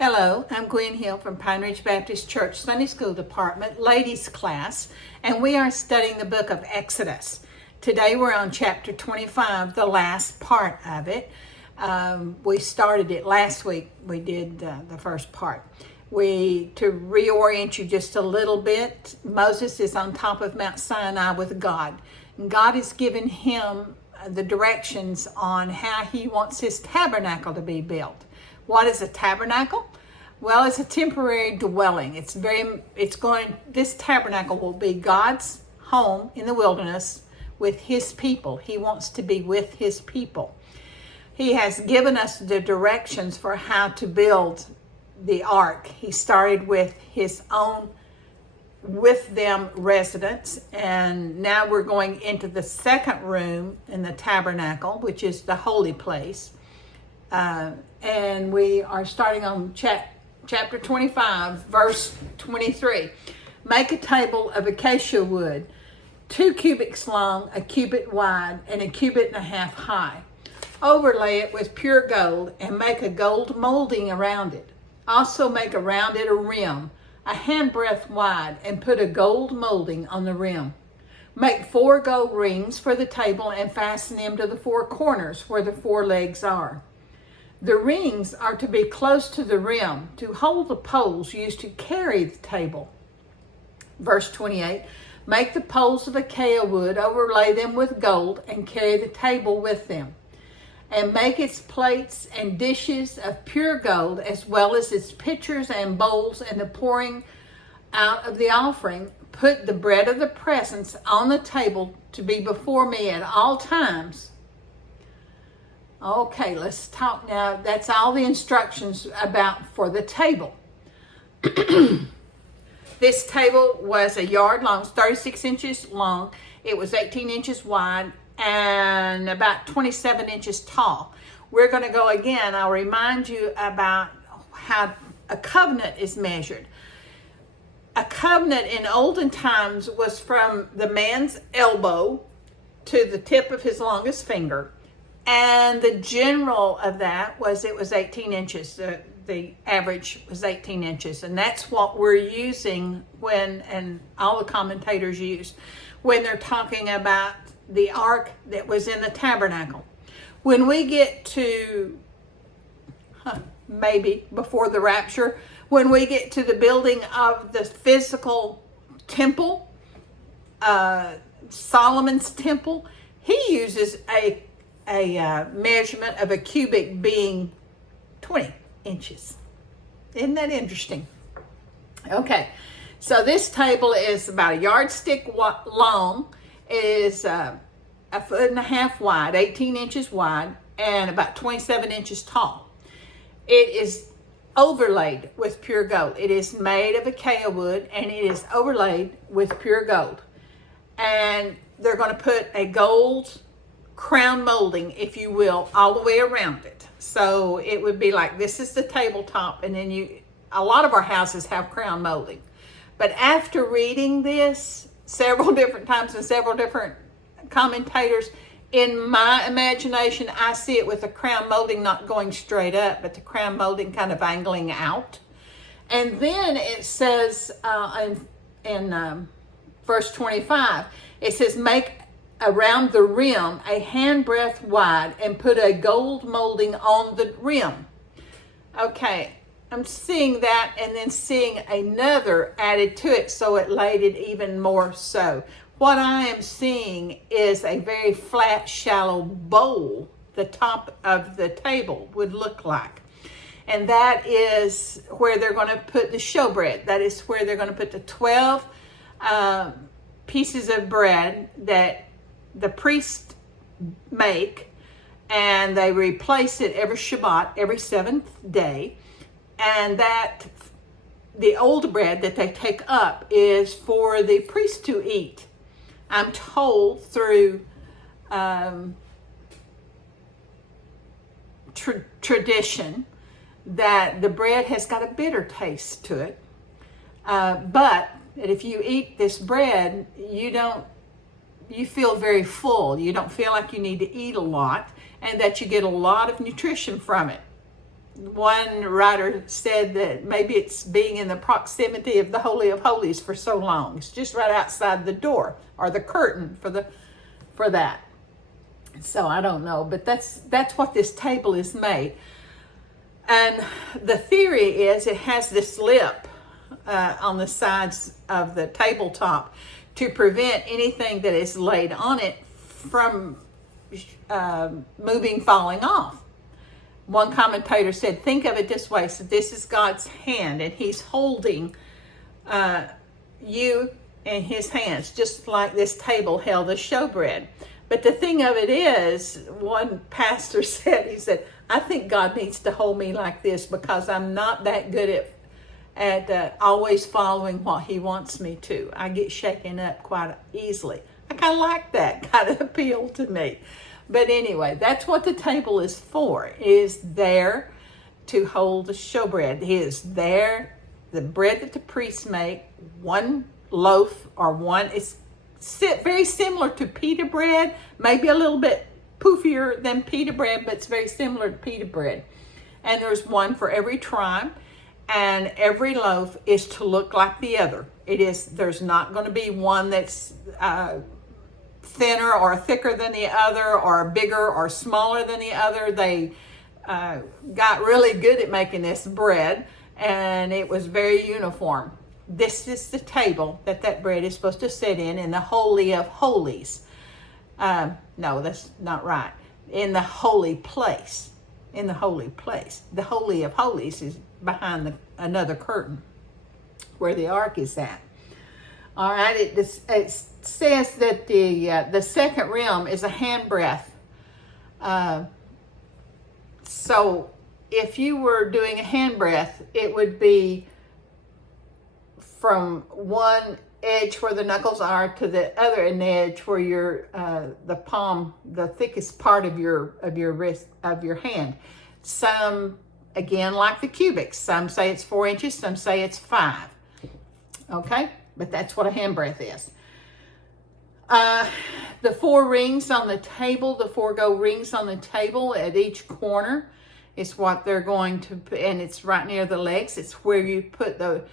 Hello, I'm Gwen Hill from Pine Ridge Baptist Church Sunday School Department, ladies class, and we are studying the book of Exodus. Today we're on chapter 25, the last part of it. We started it last week. We did the first part. To reorient you just a little bit, Moses is on top of Mount Sinai with God. And God has given him the directions on how he wants his tabernacle to be built. What is a tabernacle? Well, it's a temporary dwelling. This tabernacle will be God's home in the wilderness with his people. He wants to be with his people. He has given us the directions for how to build the ark. He started with his own with them residence, and now we're going into the second room in the tabernacle, which is the holy place. And we are starting on chapter 25, verse 23. Make a table of acacia wood, 2 cubits long, a cubit wide, and a cubit and a half high. Overlay it with pure gold and make a gold molding around it. Also make around it a rim, a handbreadth wide, and put a gold molding on the rim. Make 4 gold rings for the table and fasten them to the 4 corners where the 4 legs are. The rings are to be close to the rim to hold the poles used to carry the table. Verse 28, make the poles of acacia wood, overlay them with gold, and carry the table with them. And make its plates and dishes of pure gold, as well as its pitchers and bowls and the pouring out of the offering. Put the bread of the presence on the table to be before me at all times. Okay, let's talk now. That's all the instructions for the table. This table was a yard long, 36 inches long. It was 18 inches wide and about 27 inches tall. We're going to go again. I'll remind you about how a covenant is measured. A covenant in olden times was from the man's elbow to the tip of his longest finger. And the general of that was 18 inches. The average was 18 inches. And that's what we're using and all the commentators use when they're talking about the ark that was in the tabernacle. When we get to, maybe before the rapture, when we get to the building of the physical temple, Solomon's temple, he uses a measurement of a cubit being 20 inches. Isn't that interesting? Okay, so this table is about a yardstick long. It is a 1.5 feet wide, 18 inches wide, and about 27 inches tall. It is overlaid with pure gold. It is made of acacia wood, and it is overlaid with pure gold. And they're going to put a gold crown molding, if you will, all the way around it. So it would be like, this is the tabletop, and then a lot of our houses have crown molding. But after reading this several different times and several different commentators, in my imagination, I see it with the crown molding not going straight up, but the crown molding kind of angling out. And then it says in verse 25, it says, make around the rim a handbreadth wide and put a gold molding on the rim. Okay, I'm seeing that and then seeing another added to it, so it laid it even more so. What I am seeing is a very flat, shallow bowl the top of the table would look like. And that is where they're going to put the showbread. That is where they're going to put the 12 pieces of bread that the priests make, and they replace it every Shabbat, every 7th day. And that the old bread that they take up is for the priests to eat. I'm told through tradition that the bread has got a bitter taste to it, but if you eat this bread, you feel very full. You don't feel like you need to eat a lot, and that you get a lot of nutrition from it. one writer said that maybe it's being in the proximity of the Holy of Holies for so long. It's just right outside the door or the curtain for that. So I don't know, but that's what this table is made. And the theory is it has this lip on the sides of the tabletop to prevent anything that is laid on it from falling off. One commentator said, think of it this way. So this is God's hand, and he's holding you in his hands, just like this table held the showbread. But the thing of it is, one pastor said, he said, I think God needs to hold me like this because I'm not that good at always following what he wants me to. I get shaken up quite easily. I kind of like that, kind of appealed to me. But anyway, that's what the table is for. It is there to hold the showbread. It is there, the bread that the priests make, one loaf or one, it's very similar to pita bread, maybe a little bit poofier than pita bread, but it's very similar to pita bread. And there's one for every tribe, and every loaf is to look like the other. There's not going to be one that's thinner or thicker than the other, or bigger or smaller than the other. They got really good at making this bread, and it was very uniform. This is the table that bread is supposed to sit in the Holy of Holies. No, that's not right. In the holy place. In the holy place. The Holy of Holies is behind another curtain where the ark is at. All right, it says that the second rim is a handbreadth. So if you were doing a handbreadth, it would be from one edge where the knuckles are to the other edge where your the palm, the thickest part of your wrist, of your hand. Some, again, like the cubics, some say it's 4 inches, some say it's 5. Okay, but that's what a handbreadth is. The 4 rings on the table, the 4 gold rings on the table at each corner is what they're going to put, and it's right near the legs. It's where you put the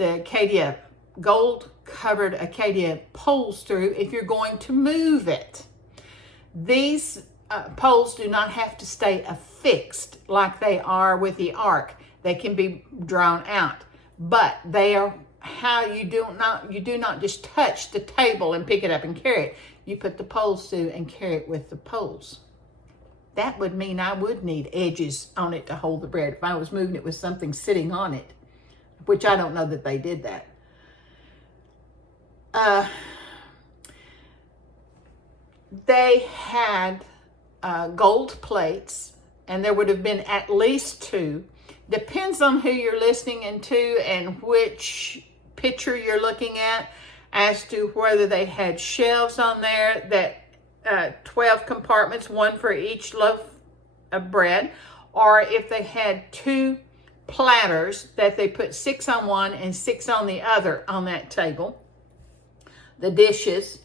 Acacia, gold covered Acacia poles through if you're going to move it. These poles do not have to stay affixed like they are with the ark. They can be drawn out, but they are how you do not just touch the table and pick it up and carry it. You put the poles through and carry it with the poles. That would mean I would need edges on it to hold the bread if I was moving it with something sitting on it, which I don't know that they did that. They had gold plates, and there would have been at least 2. Depends on who you're listening into and which picture you're looking at as to whether they had shelves on there that 12 compartments, one for each loaf of bread, or if they had 2 platters that they put 6 on one and 6 on the other on that table. The dishes.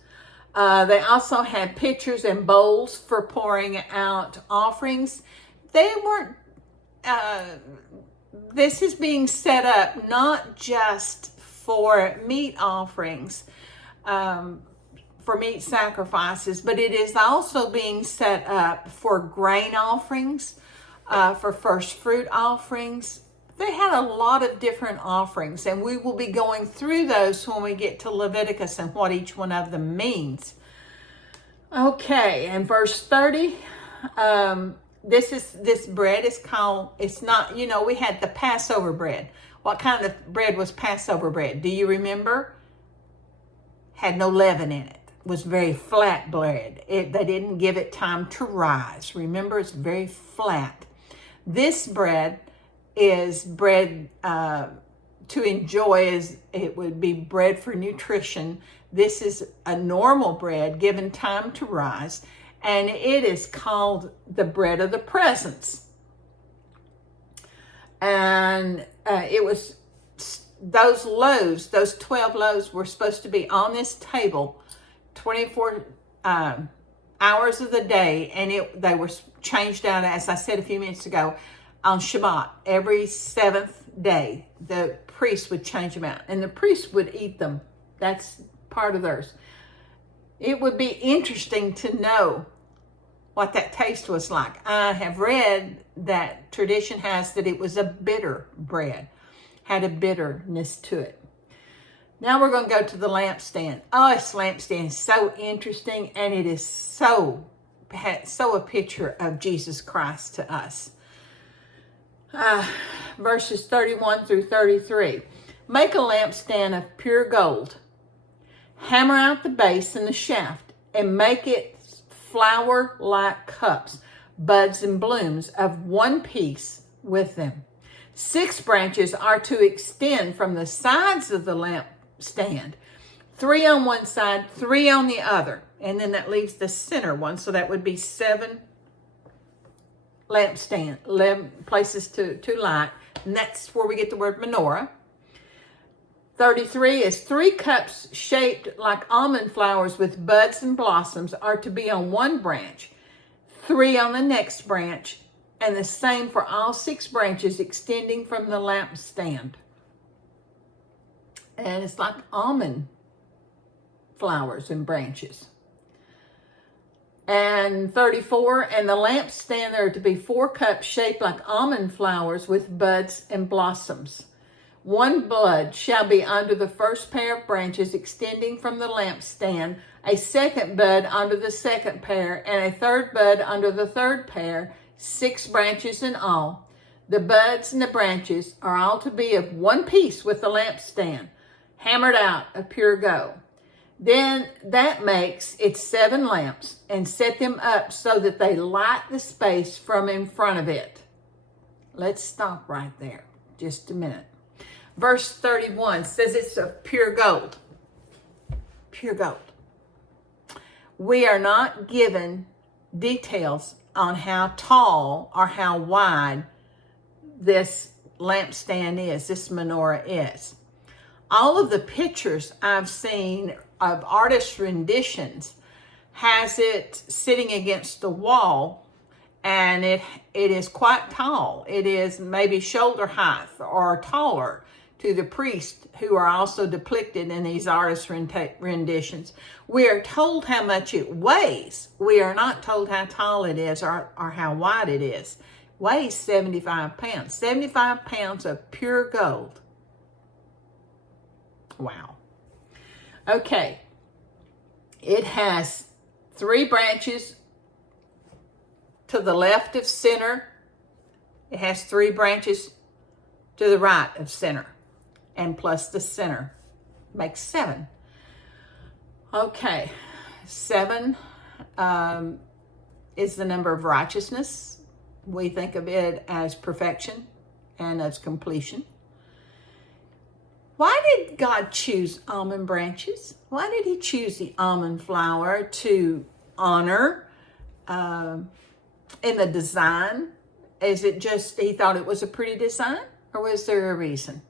They also had pitchers and bowls for pouring out offerings. They weren't, this is being set up not just for meat offerings, for meat sacrifices, but it is also being set up for grain offerings, for first fruit offerings. They had a lot of different offerings, and we will be going through those when we get to Leviticus and what each one of them means. Okay, and verse 30, this bread is called, it's not, we had the Passover bread. What kind of bread was Passover bread? Do you remember? Had no leaven in it. Was very flat bread. They didn't give it time to rise. Remember, it's very flat. This bread is bread to enjoy, it would be bread for nutrition. This is a normal bread given time to rise, and it is called the bread of the presence. And it was those loaves, those 12 loaves were supposed to be on this table 24 hours of the day, and they were changed out, as I said a few minutes ago, on Shabbat, every seventh day, the priest would change them out. And the priest would eat them. That's part of theirs. It would be interesting to know what that taste was like. I have read that tradition has that it was a bitter bread, had a bitterness to it. Now we're going to go to the lampstand. Oh, this lampstand is so interesting, and it is so a picture of Jesus Christ to us. Verses 31 through 33. Make a lampstand of pure gold. Hammer out the base and the shaft, and make it flower-like cups, buds and blooms of one piece with them. 6 branches are to extend from the sides of the lampstand, 3 on one side, 3 on the other, and then that leaves the center one, so that would be 7 places to light, and that's where we get the word menorah. 33 is 3 cups shaped like almond flowers with buds and blossoms are to be on one branch, 3 on the next branch, and the same for all 6 branches extending from the lampstand. And it's like almond flowers and branches. And 34, and the lampstand there are to be 4 cups shaped like almond flowers with buds and blossoms. 1 bud shall be under the first pair of branches extending from the lampstand, a 2nd bud under the 2nd pair, and a 3rd bud under the 3rd pair, 6 branches in all. The buds and the branches are all to be of one piece with the lampstand, hammered out of pure gold. Then that makes its 7 lamps, and set them up so that they light the space from in front of it. Let's stop right there just a minute. Verse 31 says it's of pure gold. Pure gold. We are not given details on how tall or how wide this lampstand is, this menorah is. All of the pictures I've seen of artist renditions has it sitting against the wall, and it is quite tall. It is maybe shoulder height or taller to the priests who are also depicted in these artist renditions. We are told how much it weighs. We are not told how tall it is or how wide it is. It weighs 75 pounds. 75 pounds of pure gold. Wow. Okay. It has 3 branches to the left of center. It has 3 branches to the right of center. And plus the center makes 7. Okay, 7 is the number of righteousness. We think of it as perfection and as completion. Why did God choose almond branches? Why did he choose the almond flower to honor in the design? Is it just he thought it was a pretty design, or was there a reason?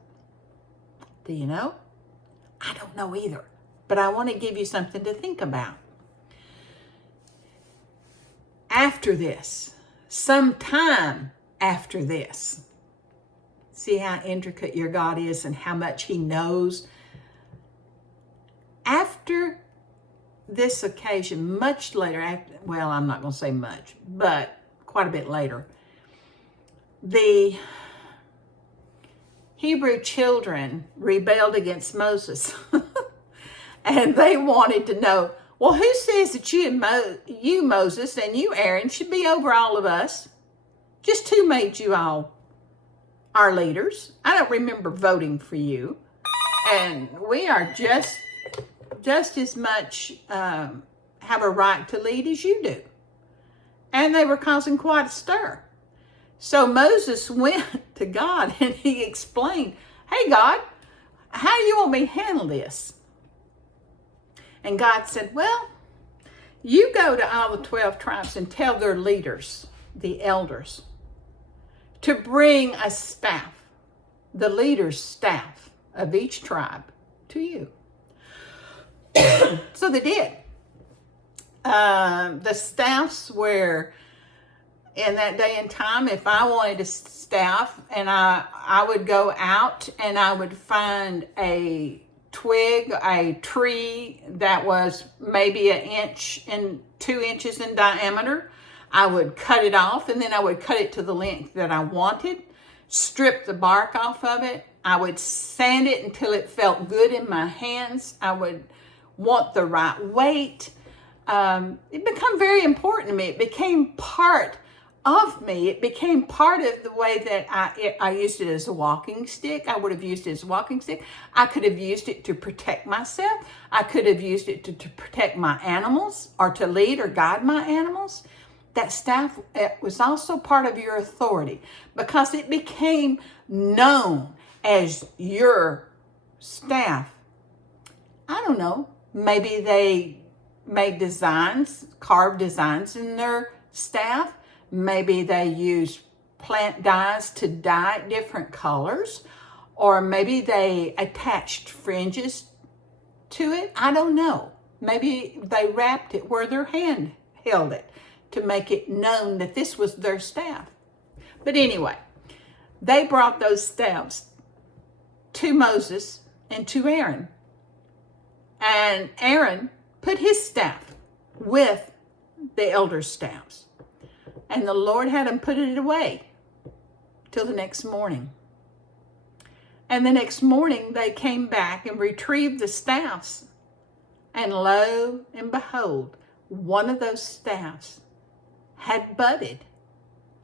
Do you know? I don't know either, but I want to give you something to think about. After this, sometime after this, see how intricate your God is and how much he knows. After this occasion, much later, I'm not going to say much, but quite a bit later, the Hebrew children rebelled against Moses. And they wanted to know, well, who says that you, Moses, and you, Aaron, should be over all of us? Just who made you all our leaders? I don't remember voting for you. And we are just as much have a right to lead as you do. And they were causing quite a stir. So Moses went to God and he explained, hey, God, how do you want me to handle this? And God said, well, you go to all the 12 tribes and tell their leaders, the elders, to bring a staff, the leader's staff of each tribe, to you. So they did. The staffs were in that day and time, if I wanted a staff, and I would go out and I would find a twig, a tree that was maybe 2 inches in diameter. I would cut it off, and then I would cut it to the length that I wanted, strip the bark off of it. I would sand it until it felt good in my hands. I would want the right weight. It became very important to me. It became part of me. It became part of the way that I used it as a walking stick. I would have used it as a walking stick. I could have used it to protect myself. I could have used it to protect my animals, or to lead or guide my animals. That staff, it was also part of your authority, because it became known as your staff. I don't know, maybe they made designs, carved designs in their staff. Maybe they used plant dyes to dye different colors, or maybe they attached fringes to it. I don't know. Maybe they wrapped it where their hand held it to make it known that this was their staff. But anyway, they brought those staffs to Moses and to Aaron. And Aaron put his staff with the elders' staffs. And the Lord had him put it away till the next morning. And the next morning they came back and retrieved the staffs. And lo and behold, one of those staffs had budded.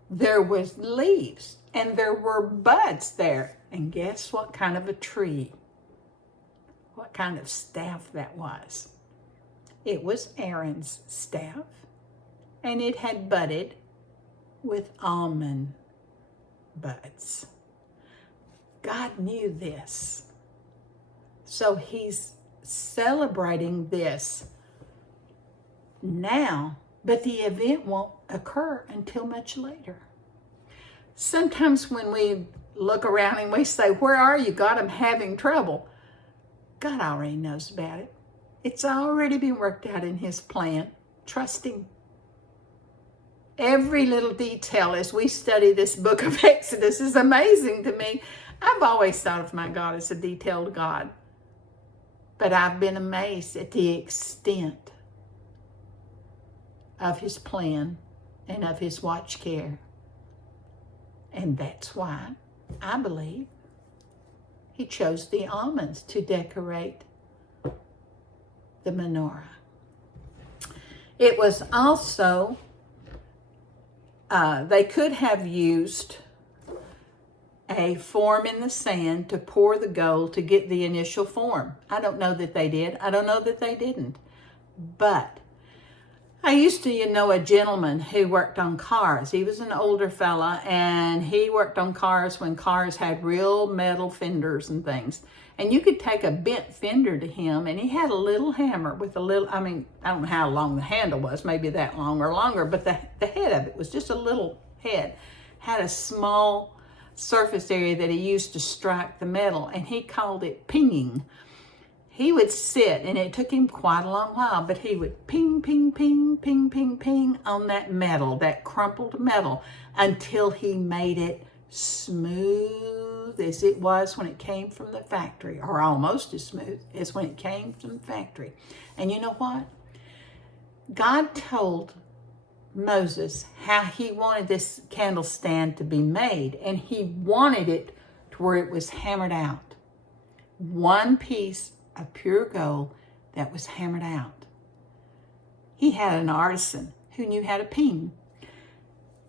There was leaves and there were buds there. And guess what kind of a tree? What kind of staff that was? It was Aaron's staff, and it had budded with almond buds. God knew this. So he's celebrating this now, but the event won't occur until much later. Sometimes when we look around and we say, "Where are you, God? I'm having trouble." God already knows about it. It's already been worked out in his plan. Trust him. Every little detail as we study this book of Exodus is amazing to me. I've always thought of my God as a detailed God, but I've been amazed at the extent of his plan and of his watch care. And that's why I believe he chose the almonds to decorate the menorah. It was also, they could have used a form in the sand to pour the gold to get the initial form. I don't know that they did. I don't know that they didn't. But I used to know a gentleman who worked on cars. He was an older fella, and he worked on cars when cars had real metal fenders and things. And you could take a bent fender to him, and he had a little hammer with a little, I don't know how long the handle was, maybe that long or longer, but the head of it was just a little head. Had a small surface area that he used to strike the metal, and he called it pinging. He would sit, and it took him quite a long while, but he would ping, ping, ping, ping, ping, ping on that metal, that crumpled metal, until he made it smooth as it was when it came from the factory, or almost as smooth as when it came from the factory. And you know what? God told Moses how he wanted this candle stand to be made, and he wanted it to where it was hammered out. One piece of pure gold that was hammered out. He had an artisan who knew how to ping,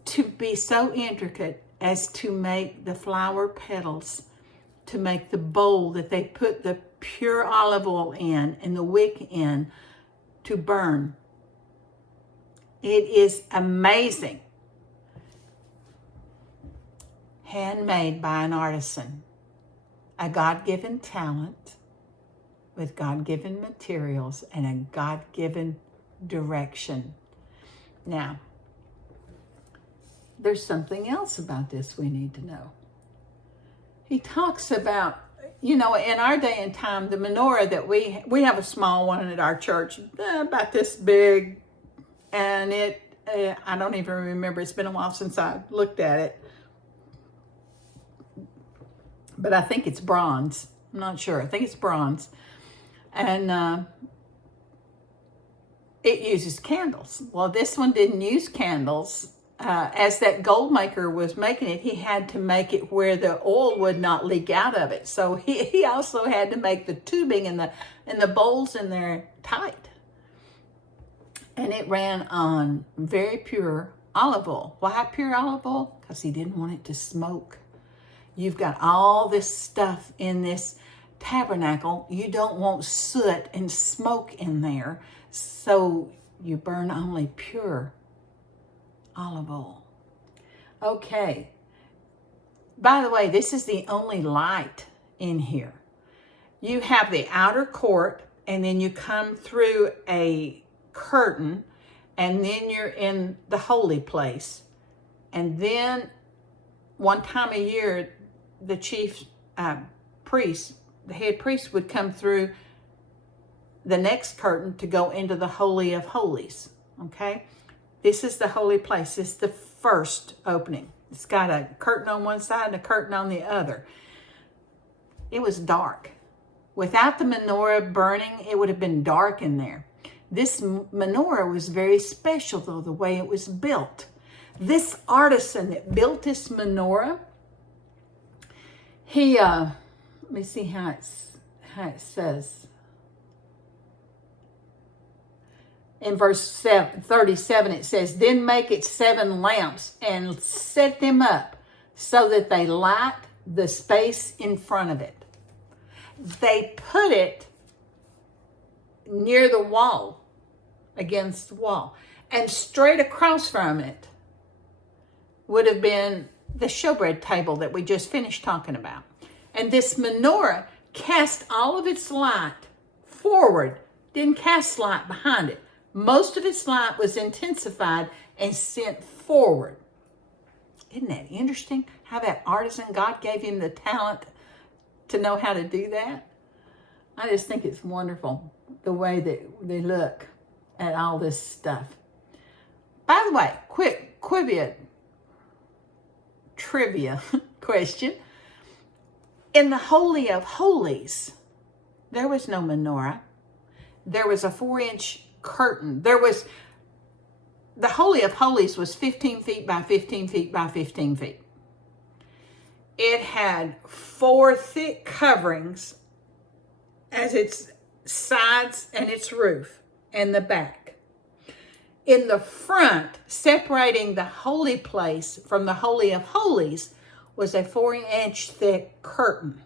to be so intricate as to make the flower petals, to make the bowl that they put the pure olive oil in and the wick in to burn. It is amazing. Handmade by an artisan, a God-given talent, with God-given materials and a God-given direction. Now, there's something else about this we need to know. He talks about, in our day and time, the menorah that we have a small one at our church, about this big, and it I don't even remember. It's been a while since I looked at it. But I think it's bronze. I'm not sure. I think it's bronze. And it uses candles. Well, this one didn't use candles. As that gold maker was making it, he had to make it where the oil would not leak out of it. So he also had to make the tubing and the bowls in there tight. And it ran on very pure olive oil. Why pure olive oil? Because he didn't want it to smoke. You've got all this stuff in this tabernacle. You don't want soot and smoke in there. So you burn only pure olive oil. Okay. By the way, this is the only light in here. You have the outer court, and then you come through a curtain, and then you're in the holy place. And then one time a year, the chief priest, the head priest, would come through the next curtain to go into the Holy of Holies. Okay? This is the holy place. This is the first opening. It's got a curtain on one side and a curtain on the other. It was dark. Without the menorah burning, it would have been dark in there. This menorah was very special, though, the way it was built. This artisan that built this menorah, he, let me see how it says. In verse 37, it says, "Then make it 7 lamps and set them up so that they light the space in front of it." They put it near the wall, against the wall. And straight across from it would have been the showbread table that we just finished talking about. And this menorah cast all of its light forward, didn't cast light behind it. Most of its light was intensified and sent forward. Isn't that interesting? How that artisan, God gave him the talent to know how to do that. I just think it's wonderful the way that they look at all this stuff. By the way, quick trivia question. In the Holy of Holies, there was no menorah. There was a 4-inch curtain. The Holy of Holies was 15 feet by 15 feet by 15 feet. It had 4 thick coverings as its sides and its roof and the back. In the front, separating the holy place from the Holy of Holies, was a 4-inch thick curtain.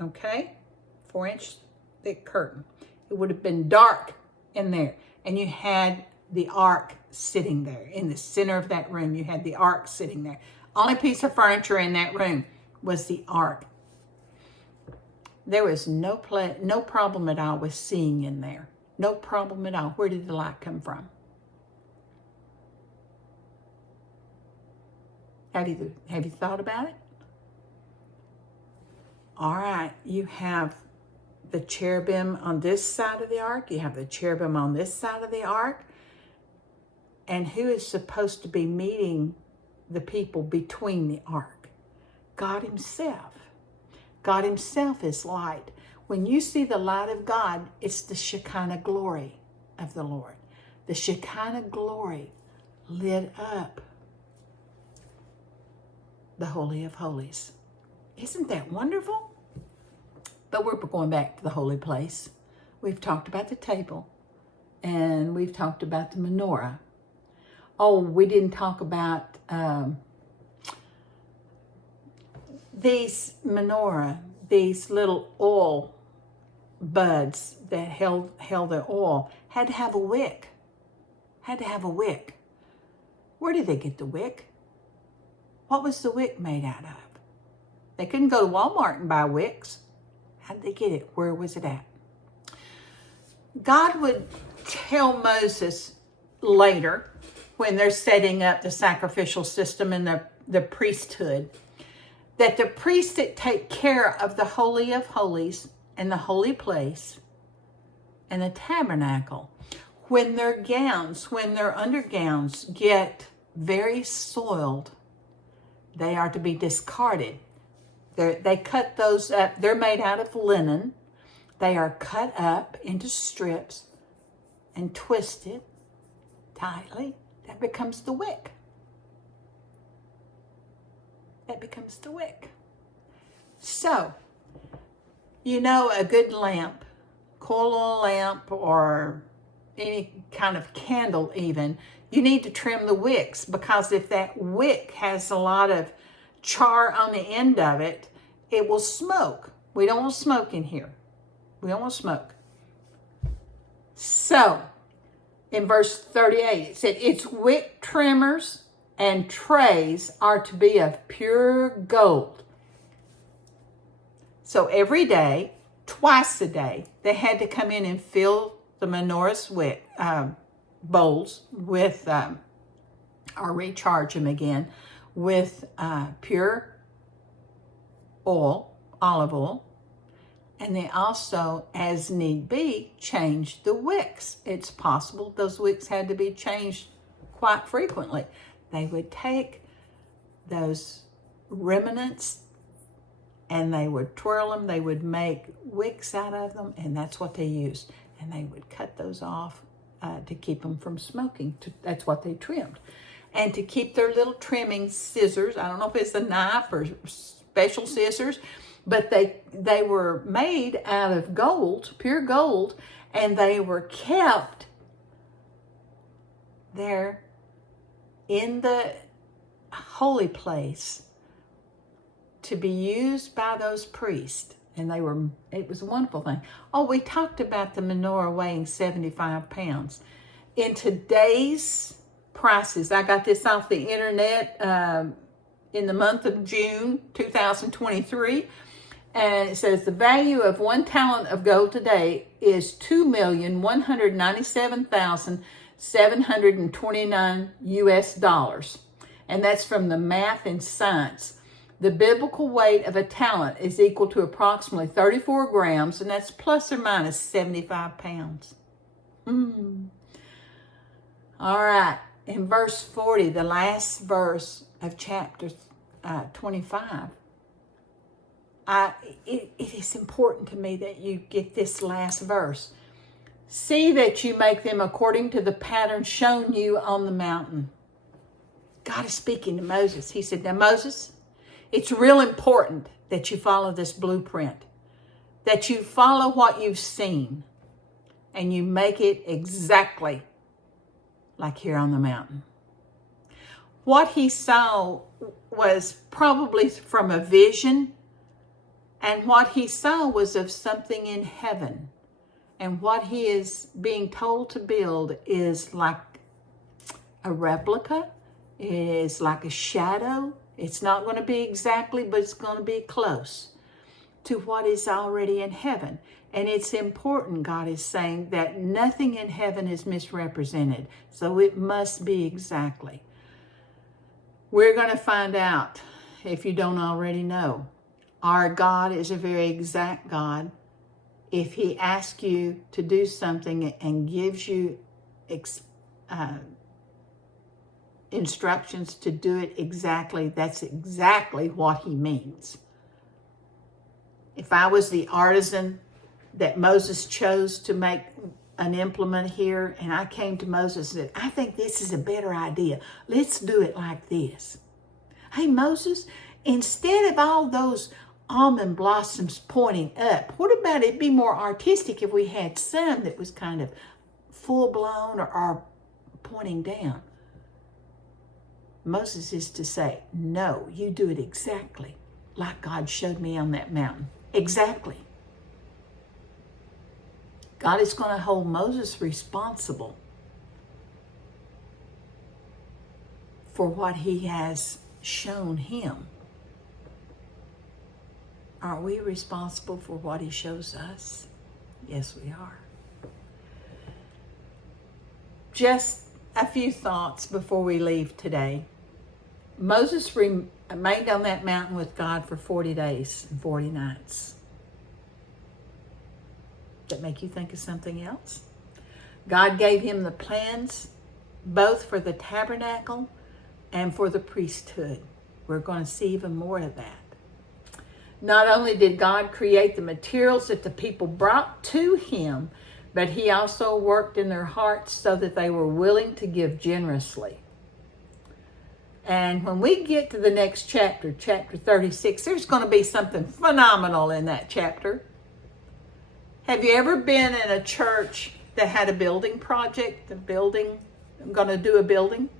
Okay? 4-inch thick curtain. It would have been dark in there. And you had the ark sitting there. In the center of that room, you had the ark sitting there. Only piece of furniture in that room was the ark. There was no problem at all with seeing in there. No problem at all. Where did the light come from? Have you thought about it? All right, you have the cherubim on this side of the ark. You have the cherubim on this side of the ark. And who is supposed to be meeting the people between the ark? God himself. God himself is light. When you see the light of God, it's the Shekinah glory of the Lord. The Shekinah glory lit up the Holy of Holies. Isn't that wonderful? But we're going back to the holy place. We've talked about the table, and we've talked about the menorah. Oh, we didn't talk about these menorah, these little oil buds that held the oil, had to have a wick. Had to have a wick. Where did they get the wick? What was the wick made out of? They couldn't go to Walmart and buy wicks. How did they get it? Where was it at? God would tell Moses later, when they're setting up the sacrificial system and the priesthood, that the priests that take care of the Holy of Holies and the holy place and the tabernacle, when their gowns, when their undergowns get very soiled, they are to be discarded. They cut those up. They're made out of linen. They are cut up into strips and twisted tightly. That becomes the wick. That becomes the wick. So, you know, a good lamp, coil oil lamp, or any kind of candle even, you need to trim the wicks, because if that wick has a lot of char on the end of it, it will smoke. We don't want smoke in here. We don't want smoke. So, in verse 38, it said, its wick trimmers and trays are to be of pure gold. So every day, twice a day, they had to come in and fill the menorah's wick bowls with, or recharge them again with pure oil, olive oil. And they also, as need be, changed the wicks. It's possible those wicks had to be changed quite frequently. They would take those remnants and they would twirl them. They would make wicks out of them, and that's what they used. And they would cut those off to keep them from smoking. That's what they trimmed. And to keep their little trimming scissors, I don't know if it's a knife or special scissors, but they were made out of gold, pure gold, and they were kept there in the holy place to be used by those priests. And it was a wonderful thing. Oh, we talked about the menorah weighing 75 pounds. In today's prices, I got this off the internet in the month of June 2023. And it says the value of 1 talent of gold today is $2,197,729 US. And that's from the Math and Science. The biblical weight of a talent is equal to approximately 34 grams, and that's plus or minus 75 pounds. All right. In verse 40, the last verse of chapter 25, it is important to me that you get this last verse. See that you make them according to the pattern shown you on the mountain. God is speaking to Moses. He said, now Moses, it's real important that you follow this blueprint, that you follow what you've seen, and you make it exactly like here on the mountain. What he saw was probably from a vision, and what he saw was of something in heaven. And what he is being told to build is like a replica. It is like a shadow. It's not going to be exactly, but it's going to be close to what is already in heaven. And it's important, God is saying, that nothing in heaven is misrepresented. So it must be exactly. We're going to find out, if you don't already know, our God is a very exact God. If he asks you to do something and gives you instructions to do it exactly, that's exactly what he means. If I was the artisan that Moses chose to make an implement here, and I came to Moses and said, I think this is a better idea. Let's do it like this. Hey, Moses, instead of all those almond blossoms pointing up, what about it'd be more artistic if we had some that was kind of full-blown or pointing down? Moses is to say, no, you do it exactly like God showed me on that mountain. Exactly. God is going to hold Moses responsible for what he has shown him. Are we responsible for what he shows us? Yes, we are. Just a few thoughts before we leave today. Moses remained on that mountain with God for 40 days and 40 nights. That make you think of something else? God gave him the plans both for the tabernacle and for the priesthood. We're going to see even more of that. Not only did God create the materials that the people brought to him, but he also worked in their hearts so that they were willing to give generously. And when we get to the next chapter, chapter 36, there's going to be something phenomenal in that chapter. Have you ever been in a church that had a building project, I'm going to do a building,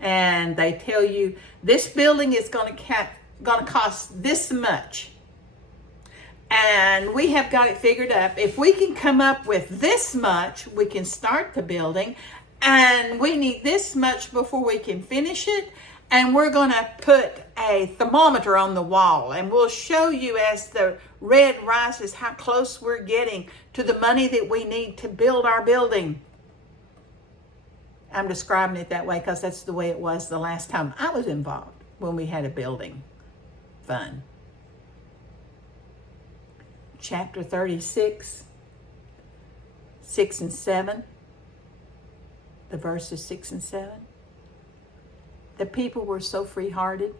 and they tell you, this building is going to cost this much. And we have got it figured up. If we can come up with this much, we can start the building, and we need this much before we can finish it. And we're going to put a thermometer on the wall, and we'll show you as the red rises how close we're getting to the money that we need to build our building. I'm describing it that way because that's the way it was the last time I was involved when we had a building fund. Chapter 36, 6 and 7, the verses 6 and 7. The people were so free-hearted.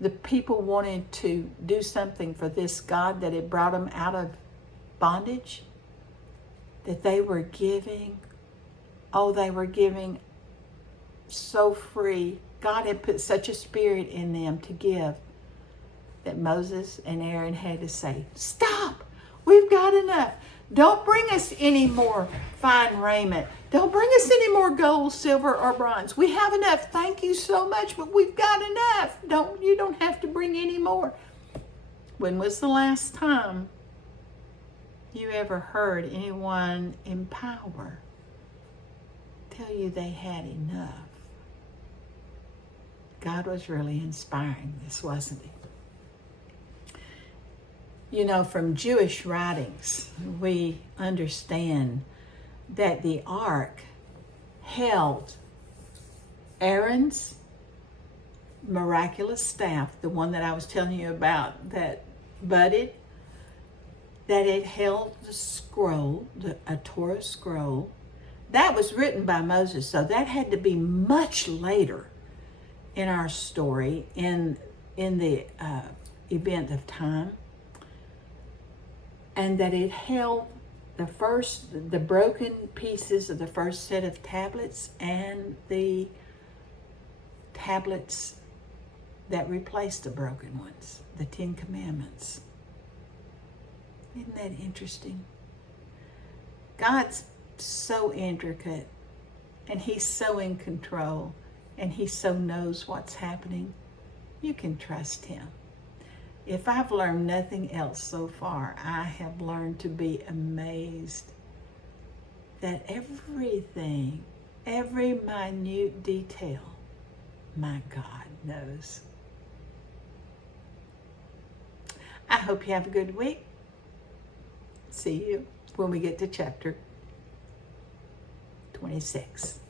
The people wanted to do something for this God that had brought them out of bondage, that they were giving. Oh, they were giving so free. God had put such a spirit in them to give that Moses and Aaron had to say, stop, we've got enough. Don't bring us any more fine raiment. Don't bring us any more gold, silver, or bronze. We have enough. Thank you so much, but we've got enough. You don't have to bring any more. When was the last time you ever heard anyone in power tell you they had enough? God was really inspiring this, wasn't he? You know, from Jewish writings, we understand that the ark held Aaron's miraculous staff, the one that I was telling you about that budded, that it held the scroll, a Torah scroll. That was written by Moses, so that had to be much later in our story, in the event of time. And that it held the broken pieces of the first set of tablets and the tablets that replaced the broken ones, the 10 Commandments. Isn't that interesting? God's so intricate, and he's so in control, and he so knows what's happening. You can trust him. If I've learned nothing else so far, I have learned to be amazed that everything, every minute detail, my God knows. I hope you have a good week. See you when we get to chapter 26.